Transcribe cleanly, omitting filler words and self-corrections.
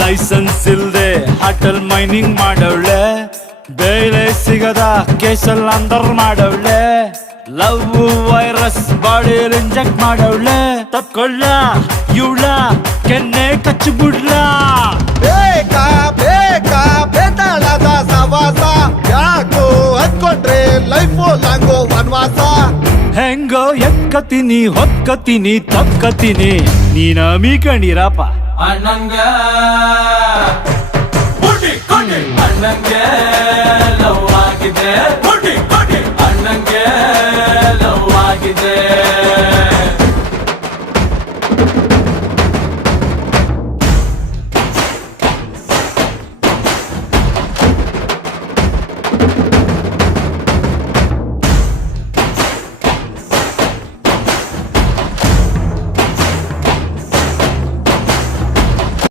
Licence ಇಲ್ದೆ ಹಾಟಲ್ mining ಮಾಡವಳೆ, ಬೇಳೆ ಸಿಗದ ಕೇಸಲ್ ಅಂದರ್ ಮಾಡವಳೆ, ಲವ್ ವೈರಸ್ ಬಾಡಿಯಲ್ಲಿ ಇಂಜೆಕ್ಟ್ ಮಾಡವಳೆ. ತಕ್ಕೊಳ್ಳ ಇವಳ ಕೆನ್ನೆ ಕಚ್ಚಿ ಬಿಡ್ಲ. ಬೇಕಾ ಬೇಕಾ ಬೇತಾಳದ ಸವಾಸ, ಯಾಕೋ ಹತ್ಕೊಂಡ್ರೆ ಲೈಫು ಲಾಂಗೋ ವನವಾಸ. ಹೆಂಗೋ ಎಕ್ಕತೀನಿ ಹೊಕ್ಕತೀನಿ ತಕ್ಕತೀನಿ, ನೀನ ಮೀಕಂಡಿರಪ್ಪ ಅಣ್ಣಂಗ ಅಣ್ಣಂಗೆ ಲವ್ ಆಗಿದೆ, ಅಣ್ಣಂಗೆ ಲವ್ ಆಗಿದೆ.